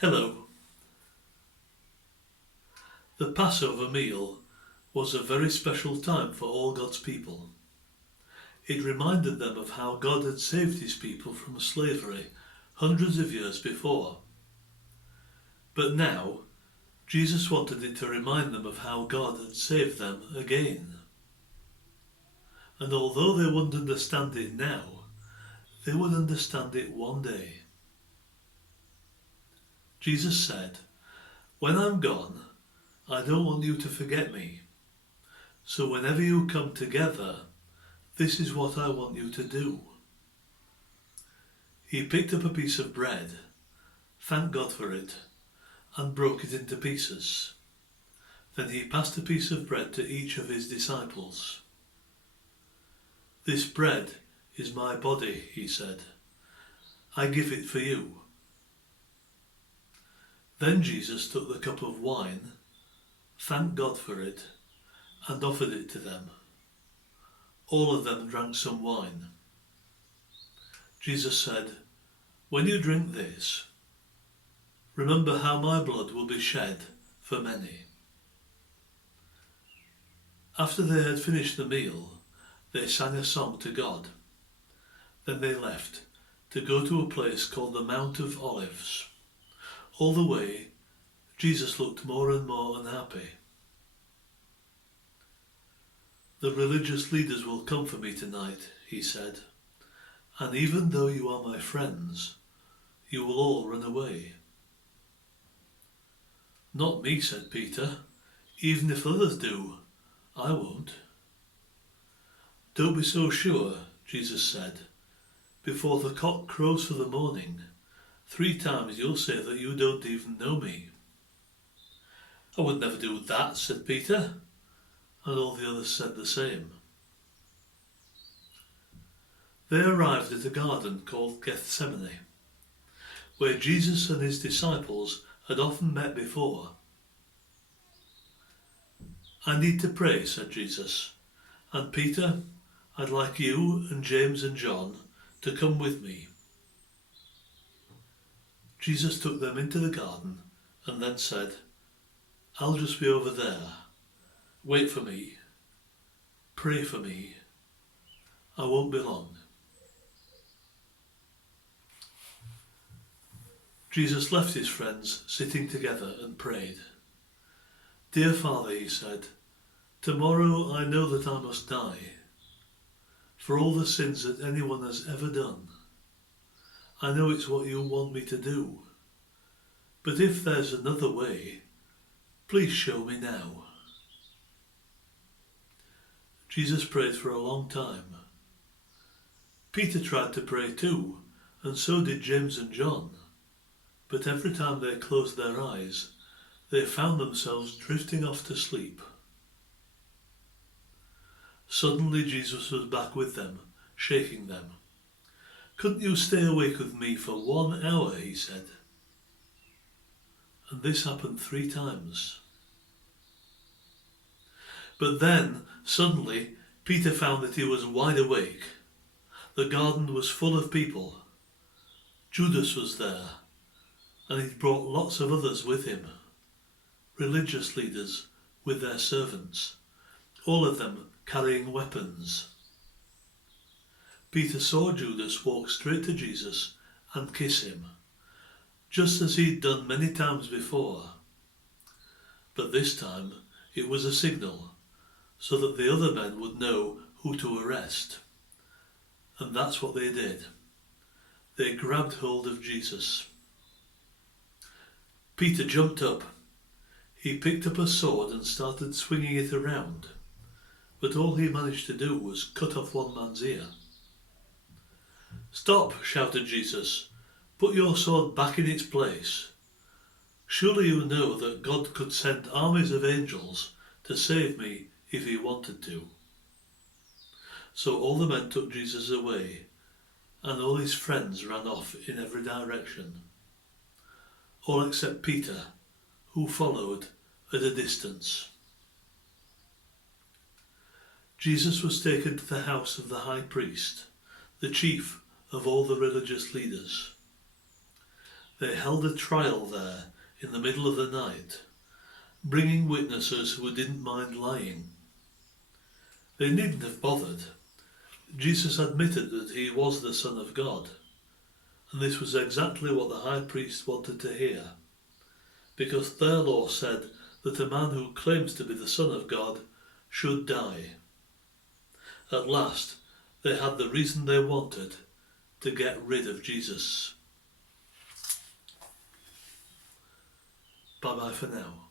Hello. The Passover meal was a very special time for all God's people. It reminded them of how God had saved his people from slavery hundreds of years before. But now, Jesus wanted it to remind them of how God had saved them again. And although they wouldn't understand it now, they would understand it one day. Jesus said, "When I'm gone, I don't want you to forget me. So whenever you come together, this is what I want you to do." He picked up a piece of bread, thanked God for it, and broke it into pieces. Then he passed a piece of bread to each of his disciples. "This bread is my body," he said. "I give it for you." Then Jesus took the cup of wine, thanked God for it, and offered it to them. All of them drank some wine. Jesus said, "When you drink this, remember how my blood will be shed for many." After they had finished the meal, they sang a song to God. Then they left to go to a place called the Mount of Olives. All the way, Jesus looked more and more unhappy. "The religious leaders will come for me tonight," he said, "and even though you are my friends, you will all run away." "Not me," said Peter. "Even if others do, I won't." "Don't be so sure," Jesus said. "Before the cock crows for the morning, 3 times you'll say that you don't even know me." "I would never do that," said Peter, and all the others said the same. They arrived at a garden called Gethsemane, where Jesus and his disciples had often met before. "I need to pray," said Jesus, "and Peter, I'd like you and James and John to come with me." Jesus took them into the garden and then said, "I'll just be over there. Wait for me. Pray for me. I won't be long." Jesus left his friends sitting together and prayed. "Dear Father," he said, "tomorrow I know that I must die for all the sins that anyone has ever done. I know it's what you want me to do. But if there's another way, please show me now." Jesus prayed for a long time. Peter tried to pray too, and so did James and John. But every time they closed their eyes, they found themselves drifting off to sleep. Suddenly Jesus was back with them, shaking them. "Couldn't you stay awake with me for 1 hour?" he said. And this happened 3 times. But then, suddenly, Peter found that he was wide awake. The garden was full of people. Judas was there, and he'd brought lots of others with him. Religious leaders with their servants, all of them carrying weapons. Peter saw Judas walk straight to Jesus and kiss him, just as he'd done many times before. But this time it was a signal, so that the other men would know who to arrest. And that's what they did. They grabbed hold of Jesus. Peter jumped up. He picked up a sword and started swinging it around, but all he managed to do was cut off one man's ear. "Stop," shouted Jesus. "Put your sword back in its place. Surely you know that God could send armies of angels to save me if he wanted to." So all the men took Jesus away, and all his friends ran off in every direction. All except Peter, who followed at a distance. Jesus was taken to the house of the high priest, the chief of all the religious leaders. They held a trial there in the middle of the night, bringing witnesses who didn't mind lying. They needn't have bothered. Jesus admitted that he was the Son of God, and this was exactly what the high priest wanted to hear, because their law said that a man who claims to be the Son of God should die. At last, they had the reason they wanted to get rid of Jesus. Bye-bye for now.